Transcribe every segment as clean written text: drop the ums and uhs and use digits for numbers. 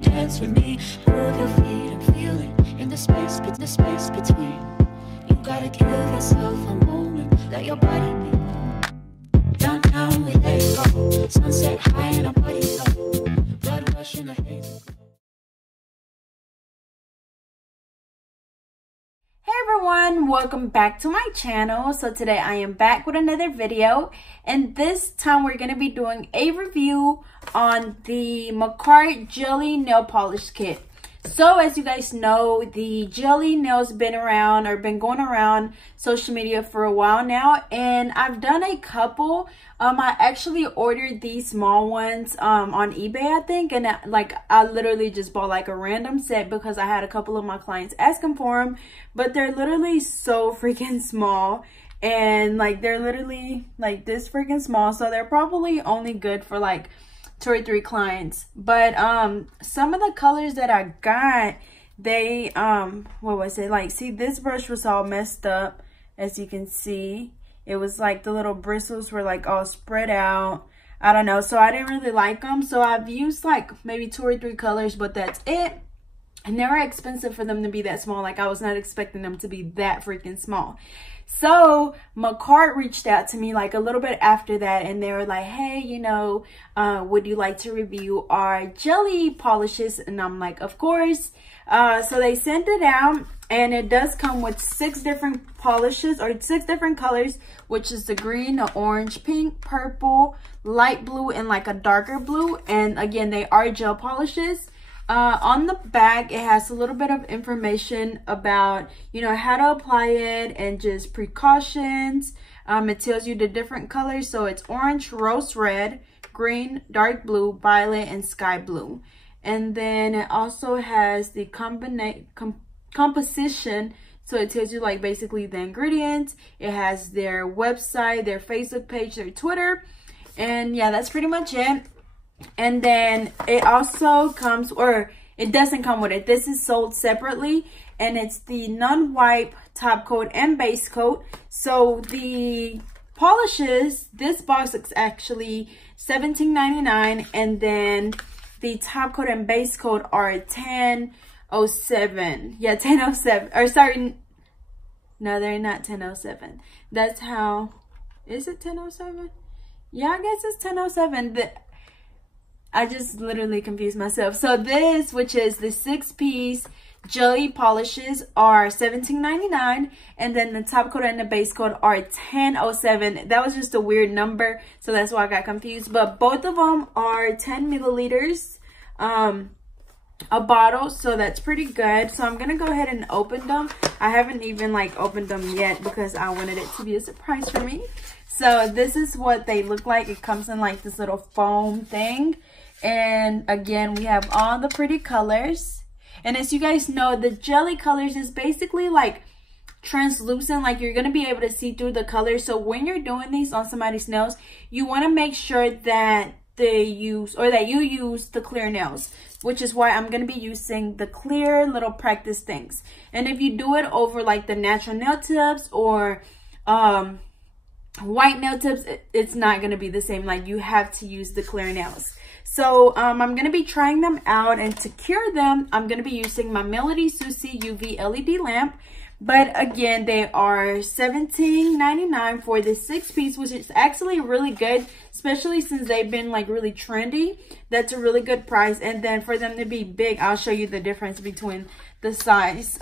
Dance with me, move your feet and feel it in the space between. You gotta give yourself a moment, let your body be. Downtown we let it go, sunset high and our body low, blood rush in the haze. Hey everyone, welcome back to my channel. So today I am back with another video, and this time we're going to be doing a review on the MAKARTT Jelly Nail Polish Kit. So as you guys know, the jelly nails been going around social media for a while now, and I've done a couple. I actually ordered these small ones on eBay, I think, and I literally just bought like a random set because I had a couple of my clients asking for them, but they're literally so freaking small, and like they're literally like this freaking small, so they're probably only good for like 2 or 3 clients. But some of the colors that I got, they what was it, like, see, this brush was all messed up, as you can see. It was like the little bristles were like all spread out. I don't know, so I didn't really like them, so I've used like maybe 2 or 3 colors, but that's it. And they were expensive for them to be that small. Like, I was not expecting them to be that freaking small. So MAKARTT reached out to me like a little bit after that, and they were like, hey, you know, would you like to review our jelly polishes? And I'm like, of course. So they sent it out, and it does come with 6 different polishes, or 6 different colors, which is the green, the orange, pink, purple, light blue, and like a darker blue. And again, they are gel polishes. On the back, it has a little bit of information about, you know, how to apply it and just precautions. It tells you the different colors. So it's orange, rose red, green, dark blue, violet, and sky blue. And then it also has the composition. So it tells you like basically the ingredients. It has their website, their Facebook page, their Twitter. And yeah, that's pretty much it. And then it also comes, or it doesn't come with it. This is sold separately, and it's the non-wipe top coat and base coat. So the polishes, this box is actually $17.99, and then the top coat and base coat are $10.07. Yeah, $10.07. Or sorry, no, they're not $10.07. That's how, is it $10.07? Yeah, I guess it's $10.07. I just literally confused myself. So this, which is the 6-piece jelly polishes, are $17.99, and then the top coat and the base coat are $10.07. That was just a weird number, so that's why I got confused. But both of them are 10 milliliters a bottle, so that's pretty good. So I'm gonna go ahead and open them. I haven't even like opened them yet because I wanted it to be a surprise for me. So this is what they look like. It comes in like this little foam thing. And again, we have all the pretty colors. And as you guys know, the jelly colors is basically like translucent, like you're going to be able to see through the colors. So when you're doing these on somebody's nails, you want to make sure that they use, or that you use, the clear nails, which is why I'm going to be using the clear little practice things. And if you do it over like the natural nail tips or white nail tips, it's not going to be the same. Like, you have to use the clear nails. So I'm going to be trying them out, and to cure them, I'm going to be using my Melody Susie UV LED lamp. But again, they are $17.99 for the 6-piece, which is actually really good, especially since they've been like really trendy. That's a really good price. And then for them to be big, I'll show you the difference between the size.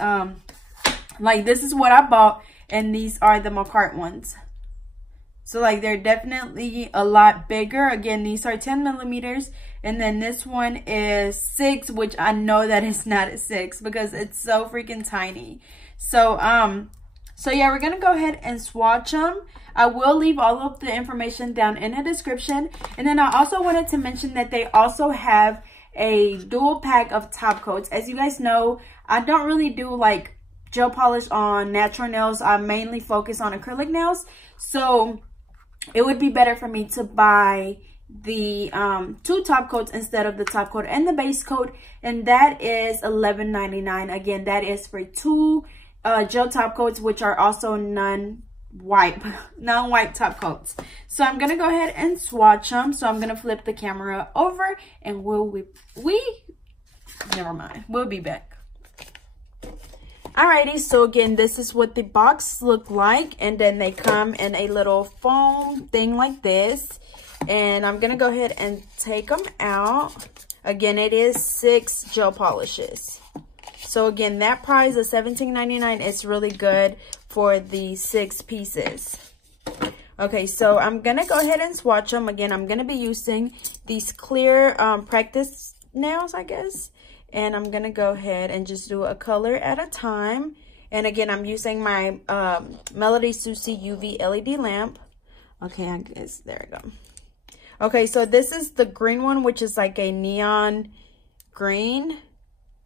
Like, this is what I bought, and these are the MAKARTT ones. So like, they're definitely a lot bigger. Again, these are 10 millimeters. And then this one is 6, which I know that it's not a 6 because it's so freaking tiny. So, so yeah, we're going to go ahead and swatch them. I will leave all of the information down in the description. And then I also wanted to mention that they also have a dual pack of top coats. As you guys know, I don't really do like gel polish on natural nails. I mainly focus on acrylic nails. So it would be better for me to buy the 2 top coats instead of the top coat and the base coat, and that is $11.99. Again, that is for 2 gel top coats, which are also non-wipe top coats. So I'm gonna go ahead and swatch them. So I'm gonna flip the camera over, and never mind. We'll be back. Alrighty, so again, this is what the box look like, and then they come in a little foam thing like this. And I'm gonna go ahead and take them out. Again, it is 6 gel polishes. So again, that price of $17.99 is really good for the 6 pieces. Okay, so I'm gonna go ahead and swatch them. Again, I'm gonna be using these clear practice nails, I guess. And I'm gonna go ahead and just do a color at a time. And again, I'm using my Melody Susie UV LED lamp. Okay, I guess, there we go. Okay, so this is the green one, which is like a neon green.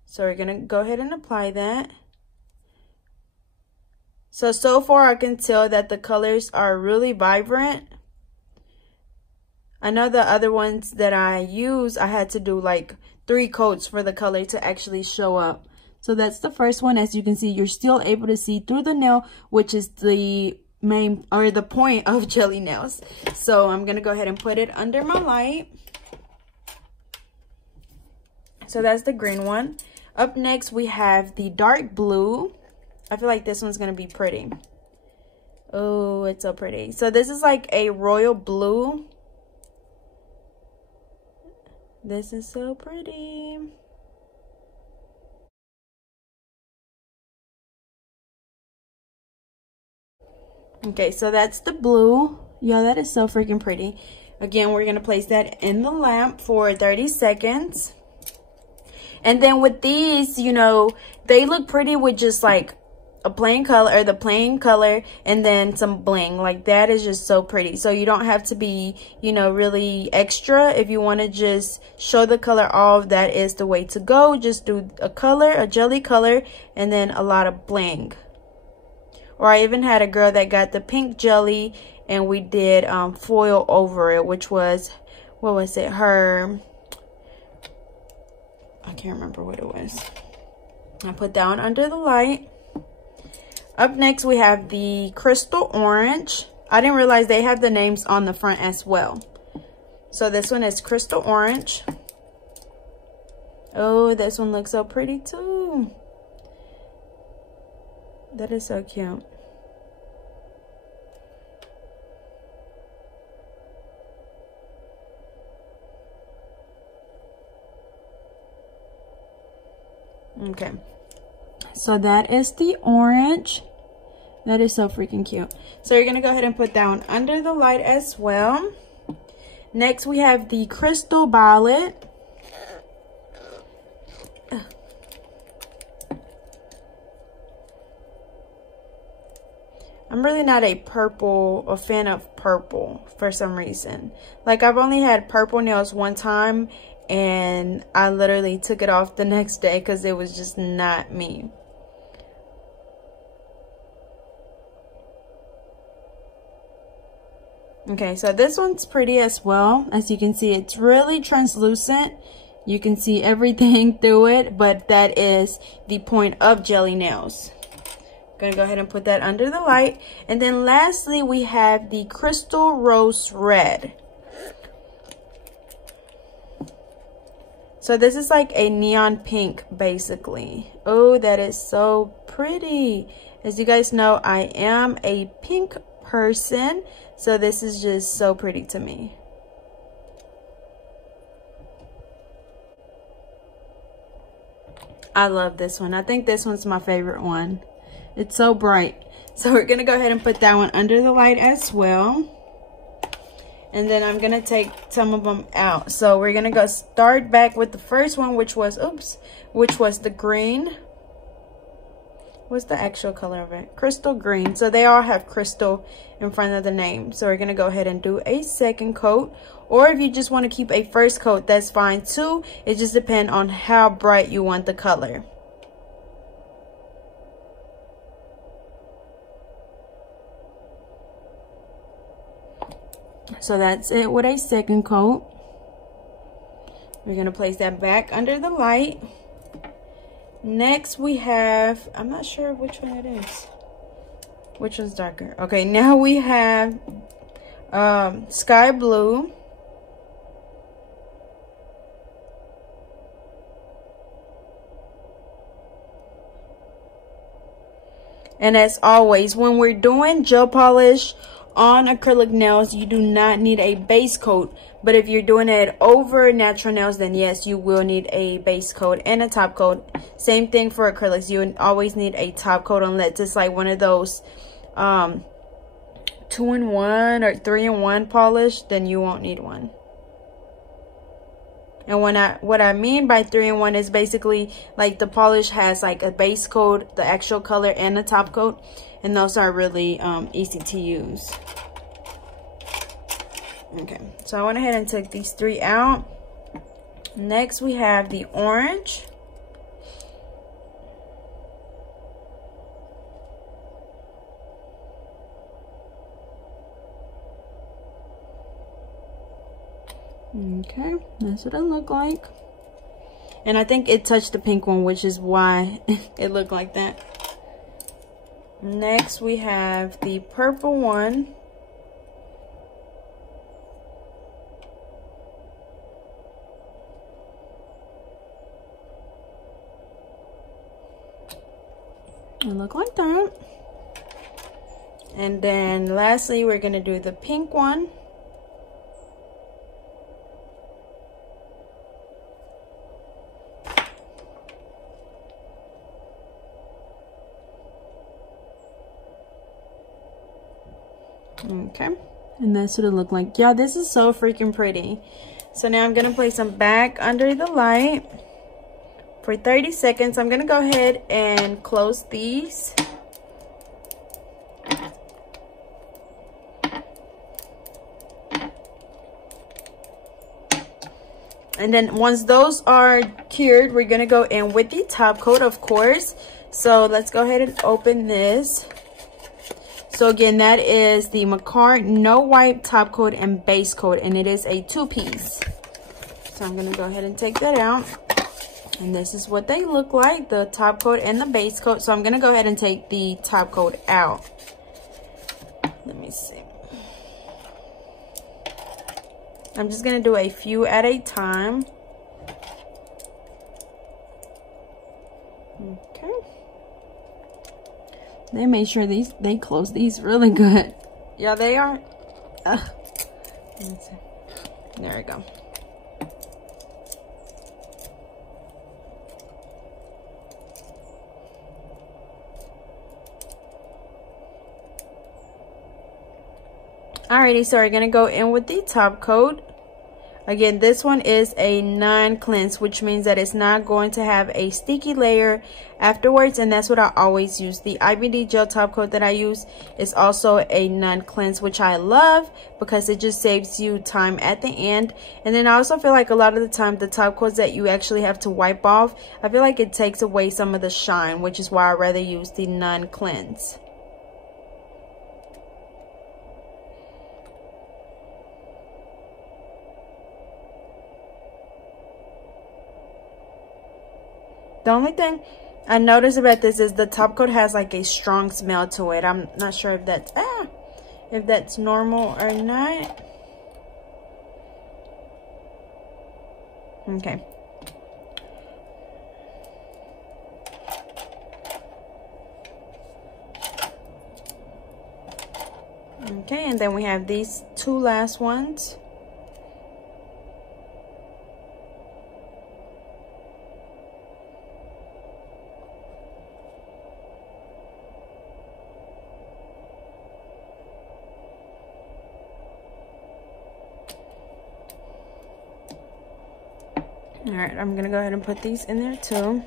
So we're gonna go ahead and apply that. So far I can tell that the colors are really vibrant. I know the other ones that I use, I had to do like 3 coats for the color to actually show up. So that's the first one. As you can see, you're still able to see through the nail, which is the main or the point of jelly nails. So I'm gonna go ahead and put it under my light. So that's the green one. Up next we have the dark blue. I feel like this one's gonna be pretty. Oh, it's so pretty. So this is like a royal blue. This is so pretty. Okay, so that's the blue. Yeah, that is so freaking pretty. Again, we're gonna place that in the lamp for 30 seconds. And then with these, you know, they look pretty with just like a plain color, or the plain color, and then some bling. Like that is just so pretty. So you don't have to be, you know, really extra. If you want to just show the color off, that is the way to go. Just do a color, a jelly color, and then a lot of bling. Or I even had a girl that got the pink jelly and we did foil over it, which was, what was it? I can't remember what it was. I put that one under the light. Up next, we have the crystal orange. I didn't realize they have the names on the front as well. So this one is crystal orange. Oh, this one looks so pretty too. That is so cute. Okay, so that is the orange. That is so freaking cute. So you're gonna go ahead and put that one under the light as well. Next we have the crystal violet. I'm really not a fan of purple for some reason. Like I've only had purple nails one time and I literally took it off the next day because it was just not me. Okay, so this one's pretty as well. As you can see, it's really translucent. You can see everything through it, but that is the point of jelly nails. Gonna go ahead and put that under the light. And then lastly, we have the crystal rose red. So this is like a neon pink, basically. Oh, that is so pretty. As you guys know, I am a pink person, so this is just so pretty to me. I love this one. I think this one's my favorite one. It's so bright. So we're gonna go ahead and put that one under the light as well. And then I'm gonna take some of them out. So we're gonna go start back with the first one, which was the green. What's the actual color of it? Crystal green. So they all have crystal in front of the name. So we're gonna go ahead and do a second coat. Or if you just want to keep a first coat, that's fine too. It just depends on how bright you want the color. So that's it with a second coat. We're gonna place that back under the light. Next we have, I'm not sure which one it is. Which one's darker? Okay, now we have sky blue. And as always, when we're doing gel polish on acrylic nails, you do not need a base coat. But if you're doing it over natural nails, then yes, you will need a base coat and a top coat. Same thing for acrylics. You always need a top coat unless it's like one of those 2-in-1 or 3-in-1 polish, then you won't need one. And what I mean by 3-in-1 is basically like the polish has like a base coat, the actual color, and a top coat, and those are really easy to use. Okay, so I went ahead and took these 3 out. Next we have the orange. Okay, that's what it looked like. And I think it touched the pink one, which is why it looked like that. Next we have the purple one. It looked like that. And then lastly, we're gonna do the pink one. Okay, and that's what it looked like. Yeah, this is so freaking pretty. So now I'm gonna place them back under the light for 30 seconds. I'm gonna go ahead and close these. And then once those are cured, we're gonna go in with the top coat, of course. So let's go ahead and open this. So again, that is the MAKARTT No Wipe Top Coat and Base Coat, and it is a 2-piece. So I'm gonna go ahead and take that out. And this is what they look like, the top coat and the base coat. So I'm gonna go ahead and take the top coat out. Let me see. I'm just gonna do a few at a time. Okay. They made sure they close these really good. Yeah, they are. There we go. Alrighty, so we're gonna go in with the top coat. Again, this one is a non-cleanse, which means that it's not going to have a sticky layer afterwards, and that's what I always use. The IBD gel top coat that I use is also a non-cleanse, which I love because it just saves you time at the end. And then I also feel like a lot of the time the top coats that you actually have to wipe off, I feel like it takes away some of the shine, which is why I rather use the non-cleanse. The only thing I noticed about this is the top coat has like a strong smell to it. I'm not sure if that's normal or not. Okay. Okay, and then we have these 2 last ones. All right, I'm gonna go ahead and put these in there too.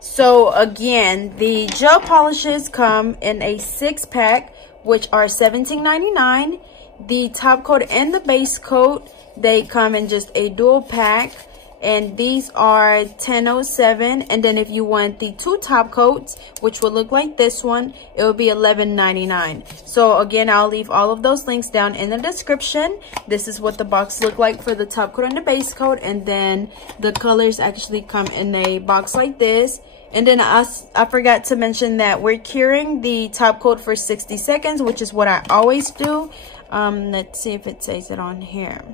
So again, the gel polishes come in a 6-pack, which are $17.99. The top coat and the base coat, they come in just a dual pack, and these are $10.07. And then if you want the 2 top coats, which will look like this one, it will be $11.99. So again, I'll leave all of those links down in the description. This is what the box look like for the top coat and the base coat, and then the colors actually come in a box like this. And then I forgot to mention that we're curing the top coat for 60 seconds, which is what I always do. Let's see if it says it on here.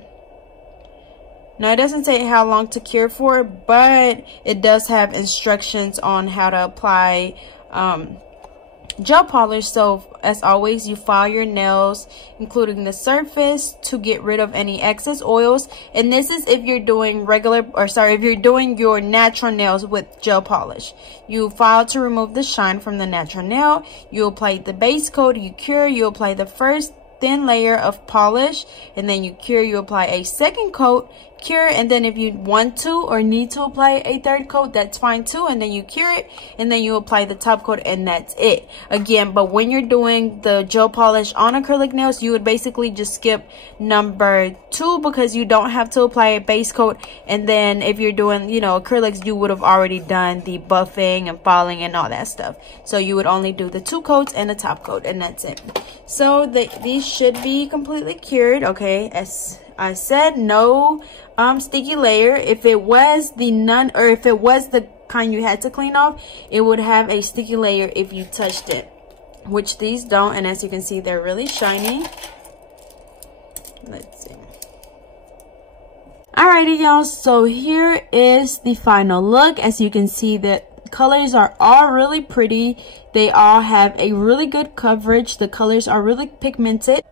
Now, it doesn't say how long to cure for, but it does have instructions on how to apply gel polish. So as always, you file your nails, including the surface, to get rid of any excess oils. And this is if you're doing if you're doing your natural nails with gel polish. You file to remove the shine from the natural nail. You apply the base coat, you cure, you apply the first thin layer of polish, and then you cure, you apply a second coat, cure, and then if you want to or need to apply a third coat, that's fine too, and then you cure it, and then you apply the top coat, and that's it. Again, but when you're doing the gel polish on acrylic nails, you would basically just skip number 2 because you don't have to apply a base coat. And then if you're doing, you know, acrylics, you would have already done the buffing and filing and all that stuff, so you would only do the 2 coats and the top coat, and that's it. So these should be completely cured. Okay, as I said, no sticky layer. If it was the kind you had to clean off, it would have a sticky layer if you touched it, which these don't. And as you can see, they're really shiny. Let's see. Alrighty, y'all, so here is the final look. As you can see, the colors are all really pretty. They all have a really good coverage. The colors are really pigmented.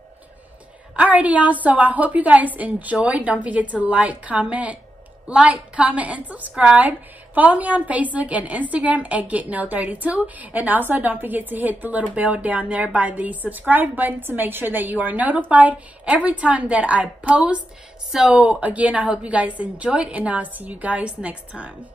Alrighty, y'all, so I hope you guys enjoyed. Don't forget to like, comment, and subscribe. Follow me on Facebook and Instagram at GetNail32. And also don't forget to hit the little bell down there by the subscribe button to make sure that you are notified every time that I post. So again, I hope you guys enjoyed, and I'll see you guys next time.